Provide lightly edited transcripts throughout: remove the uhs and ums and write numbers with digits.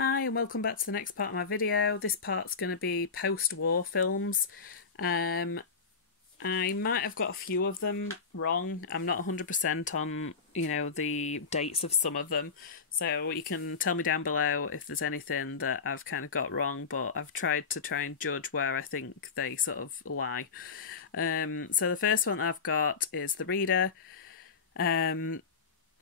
Hi and welcome back to the next part of my video. This part's going to be post-war films. Um, I might have got a few of them wrong. I'm not 100% on, the dates of some of them. So you can tell me down below if there's anything that I've kind of got wrong, but I've tried to try and judge where I think they sort of lie. So the first one I've got is The Reader.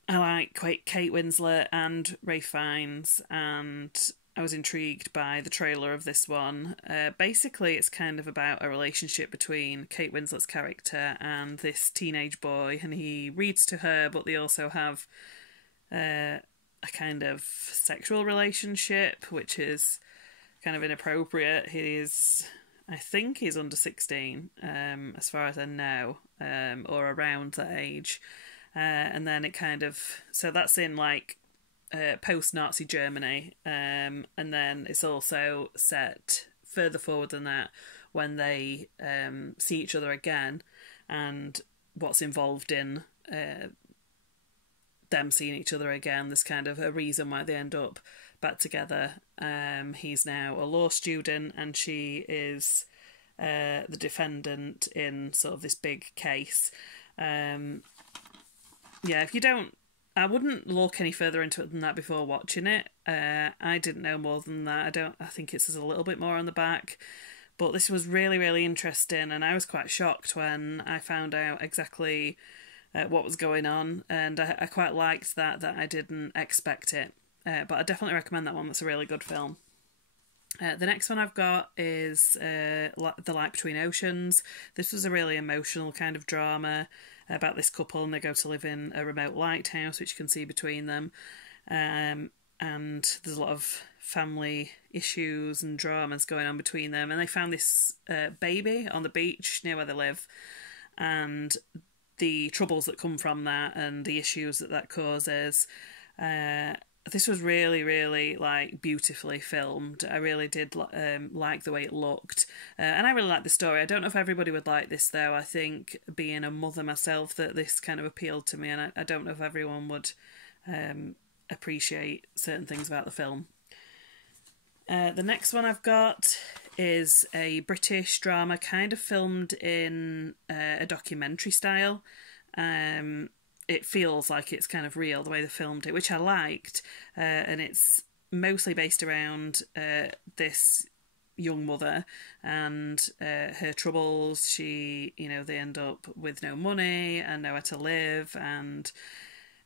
I like Kate Winslet and Ralph Fiennes, and I was intrigued by the trailer of this one. Basically, it's kind of about a relationship between Kate Winslet's character and this teenage boy, and he reads to her, but they also have a kind of sexual relationship, which is kind of inappropriate. I think he's under 16, as far as I know, or around that age. And then so that's in post-Nazi Germany, and then it's also set further forward than that when they see each other again, and what's involved in them seeing each other again. There's kind of a reason why they end up back together. He's now a law student, and she is the defendant in sort of this big case. Yeah, I wouldn't look any further into it than that before watching it. I didn't know more than that. I think it says a little bit more on the back. But this was really, really interesting, and I was quite shocked when I found out exactly what was going on, and I quite liked that I didn't expect it. But I definitely recommend that one. That's a really good film. The next one I've got is The Light Between Oceans. This was a really emotional kind of drama about this couple, and they go to live in a remote lighthouse which you can see between them, and there's a lot of family issues and dramas going on between them, and they found this baby on the beach near where they live, and the troubles that come from that and the issues that causes. This was really, really beautifully filmed. I really did like the way it looked, and I really liked the story. I don't know if everybody would like this though. I think, being a mother myself, that this kind of appealed to me, and I don't know if everyone would appreciate certain things about the film. The next one I've got is a British drama, kind of filmed in a documentary style. It feels like it's kind of real the way they filmed it, which I liked, and it's mostly based around this young mother and her troubles. They end up with no money and nowhere to live, and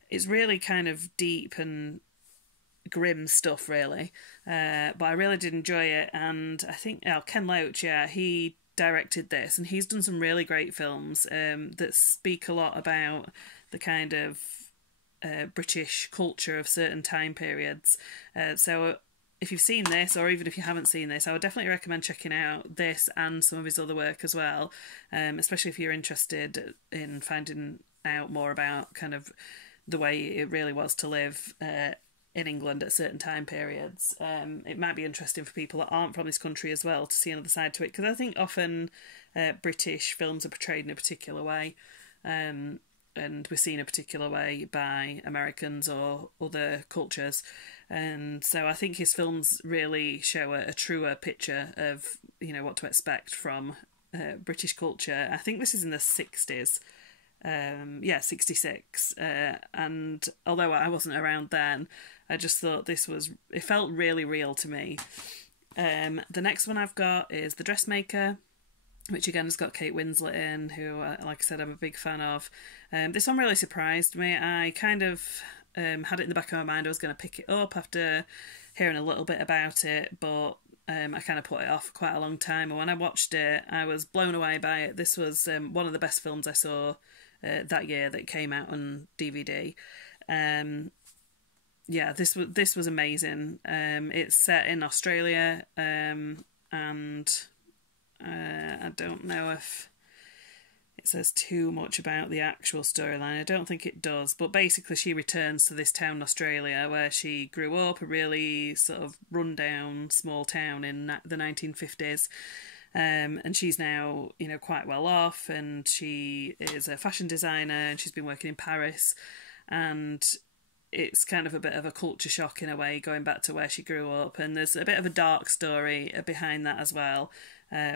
it's really kind of deep and grim stuff, really. But I really did enjoy it, and I think Ken Loach, he directed this, and he's done some really great films that speak a lot about the kind of British culture of certain time periods. So if you've seen this, or even if you haven't seen this, I would definitely recommend checking out this and some of his other work as well, especially if you're interested in finding out more about kind of the way it really was to live in England at certain time periods. It might be interesting for people that aren't from this country as well to see another side to it, because I think often British films are portrayed in a particular way, and we're seen a particular way by Americans or other cultures, and so I think his films really show a truer picture of what to expect from British culture. I think this is in the 60s. 66, and although I wasn't around then, I just thought it felt really real to me. The next one I've got is The Dressmaker, which again has got Kate Winslet in, who, like I said, I'm a big fan of. This one really surprised me. I kind of had it in the back of my mind I was going to pick it up after hearing a little bit about it, but I kind of put it off for quite a long time, and when I watched it, I was blown away by it. This was one of the best films I saw that year that came out on DVD. This was amazing. It's set in Australia, and I don't know if it says too much about the actual storyline. I don't think it does, but basically she returns to this town in Australia where she grew up, a really sort of run-down small town in the 1950s. And she's now, quite well off, and she is a fashion designer, and she's been working in Paris, and it's kind of a bit of a culture shock in a way, going back to where she grew up, and there's a bit of a dark story behind that as well,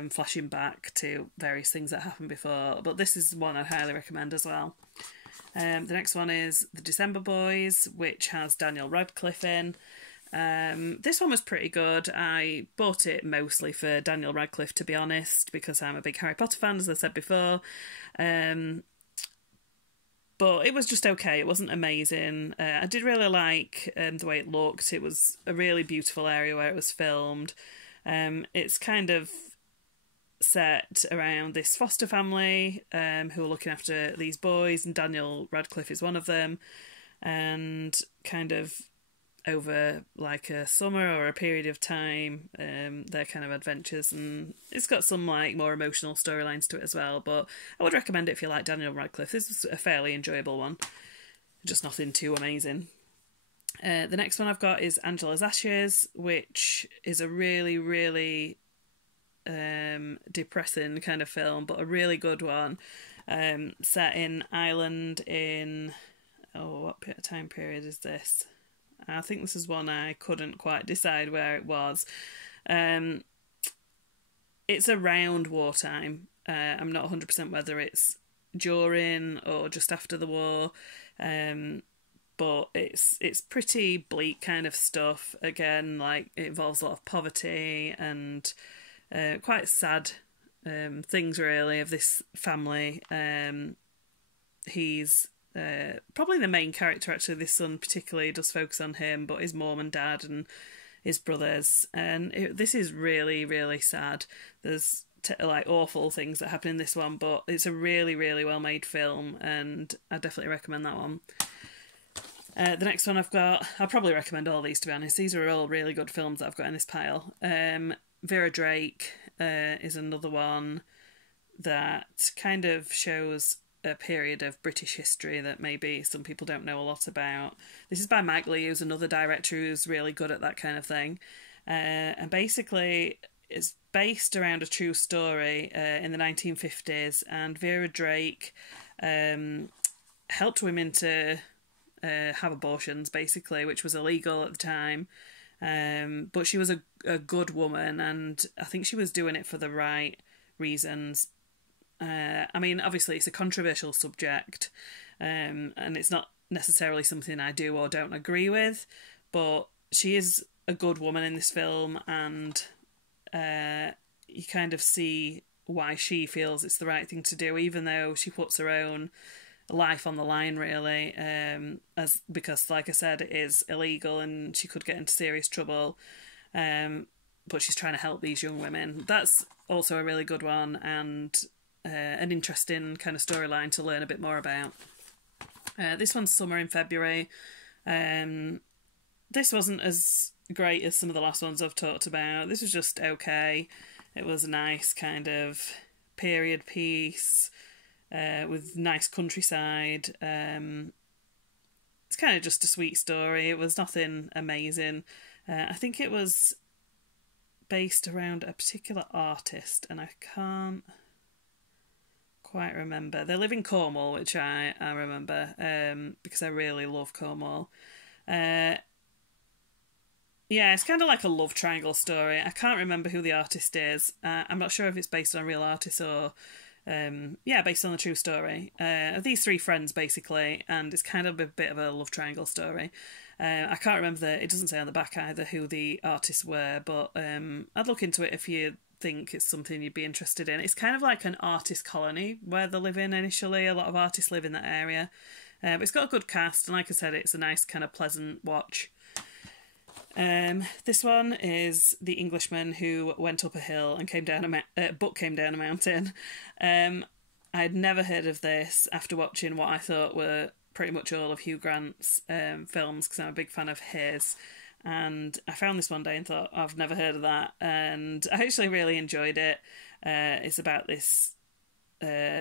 flashing back to various things that happened before. But this is one I'd highly recommend as well. The next one is The December Boys, which has Daniel Radcliffe in. This one was pretty good. I bought it mostly for Daniel Radcliffe, to be honest, because I'm a big Harry Potter fan, as I said before. But it was just okay. It wasn't amazing. I did really like the way it looked. It was a really beautiful area where it was filmed. It's kind of set around this foster family who are looking after these boys, and Daniel Radcliffe is one of them. And kind of over like a summer or a period of time, their kind of adventures, and it's got some like more emotional storylines to it as well. But I would recommend it if you like Daniel Radcliffe. This is a fairly enjoyable one, just nothing too amazing. The next one I've got is Angela's Ashes, which is a really, really depressing kind of film, but a really good one. Set in Ireland in, what time period is this? I think this is one I couldn't quite decide where it was. It's around wartime. I'm not 100% whether it's during or just after the war, but it's pretty bleak kind of stuff. Again, like, it involves a lot of poverty and quite sad things, really, of this family. He's probably the main character, actually. This son particularly does focus on him, but his mom and dad and his brothers. And this is really, really sad. There's like awful things that happen in this one, but it's a really, really well made film, and I definitely recommend that one. The next one I've got, I'll probably recommend all these, to be honest. These are all really good films that I've got in this pile. Vera Drake is another one that kind of shows a period of British history that maybe some people don't know a lot about. This is by Mike Leigh, who's another director who's really good at that kind of thing. And basically, it's based around a true story in the 1950s, and Vera Drake helped women to have abortions, basically, which was illegal at the time. But she was a good woman, and I think she was doing it for the right reasons. I mean, obviously it's a controversial subject, and it's not necessarily something I do or don't agree with, but she is a good woman in this film, and you kind of see why she feels it's the right thing to do, even though she puts her own life on the line, really, because, like I said, it is illegal and she could get into serious trouble, but she's trying to help these young women. That's also a really good one, and an interesting kind of storyline to learn a bit more about. This one's Summer in February. This wasn't as great as some of the last ones I've talked about. This was just okay. It was a nice kind of period piece with nice countryside. It's kind of just a sweet story. It was nothing amazing. I think it was based around a particular artist, and I can't quite remember. They live in Cornwall, which I remember, because I really love Cornwall. Yeah, it's kind of like a love triangle story. I can't remember who the artist is. I'm not sure if it's based on a real artist or, based on a true story. Of these three friends, basically, and it's kind of a bit of a love triangle story. I can't remember, it doesn't say on the back either who the artists were, but I'd look into it if you think it's something you'd be interested in. It's kind of like an artist colony where they live in initially. A lot of artists live in that area. But it's got a good cast, and like I said, it's a nice kind of pleasant watch. This one is The Englishman Who Went Up a Hill and Came Down a Mountain. I had never heard of this after watching what I thought were pretty much all of Hugh Grant's films, because I'm a big fan of his. And I found this one day and thought, I've never heard of that. And I actually really enjoyed it. It's about this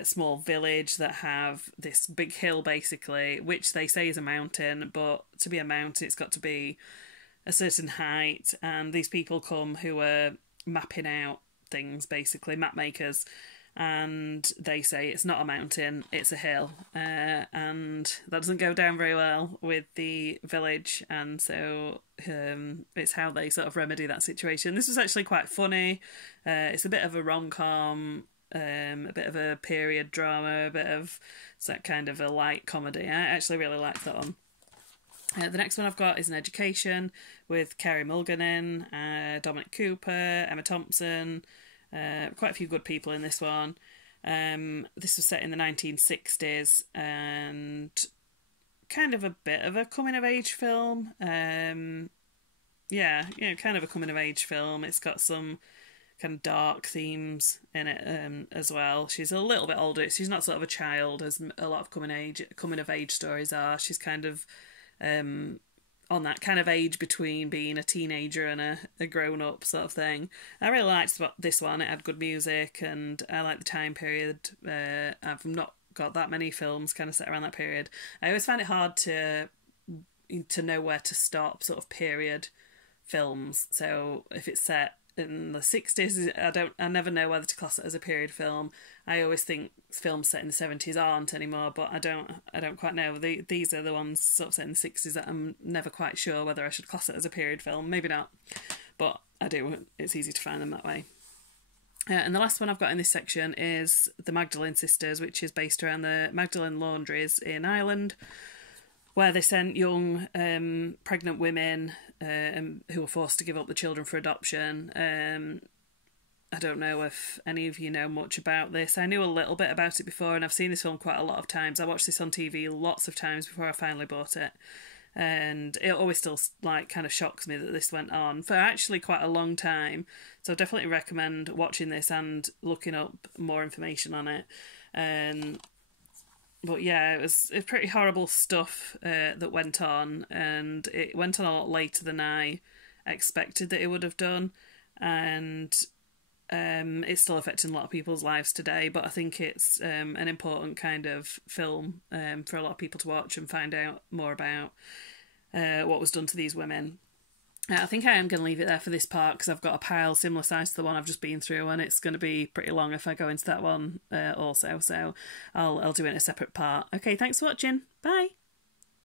small village that have this big hill, basically, which they say is a mountain. But to be a mountain, it's got to be a certain height. And these people come who are mapping out things, basically, map makers. and they say it's not a mountain, it's a hill, and that doesn't go down very well with the village, and so it's how they sort of remedy that situation. This was actually quite funny. It's a bit of a rom-com, a bit of a period drama, a bit of that kind of a light comedy. I actually really liked that one. The next one I've got is An Education with Carey Mulligan in, Dominic Cooper, Emma Thompson, quite a few good people in this one. This was set in the 1960s and kind of a bit of a coming-of-age film. Kind of a coming-of-age film. It's got some kind of dark themes in it as well. She's a little bit older. She's not sort of a child as a lot of coming-of-age stories are. She's kind of on that kind of age between being a teenager and a grown-up sort of thing. I really liked this one. It had good music and I like the time period. I've not got that many films kind of set around that period. I always find it hard to know where to stop sort of period films. So if it's set in the 60s, I never know whether to class it as a period film. I always think films set in the 70s aren't anymore, but I don't quite know. These are the ones sort of set in the 60s that I'm never quite sure whether I should class it as a period film. Maybe not, but I do. It's easy to find them that way. And the last one I've got in this section is The Magdalene Sisters, which is based around the Magdalene laundries in Ireland, where they sent young pregnant women who were forced to give up the children for adoption. I don't know if any of you know much about this. I knew a little bit about it before, and I've seen this film quite a lot of times. I watched this on TV lots of times before I finally bought it. And it always still kind of shocks me that this went on for actually quite a long time. So I definitely recommend watching this and looking up more information on it. But yeah, it was pretty horrible stuff that went on, and it went on a lot later than I expected that it would have done, and it's still affecting a lot of people's lives today, but I think it's an important kind of film for a lot of people to watch and find out more about what was done to these women. I think I am going to leave it there for this part because I've got a pile similar size to the one I've just been through, and it's going to be pretty long if I go into that one also, so I'll do it in a separate part. Okay, thanks for watching. Bye!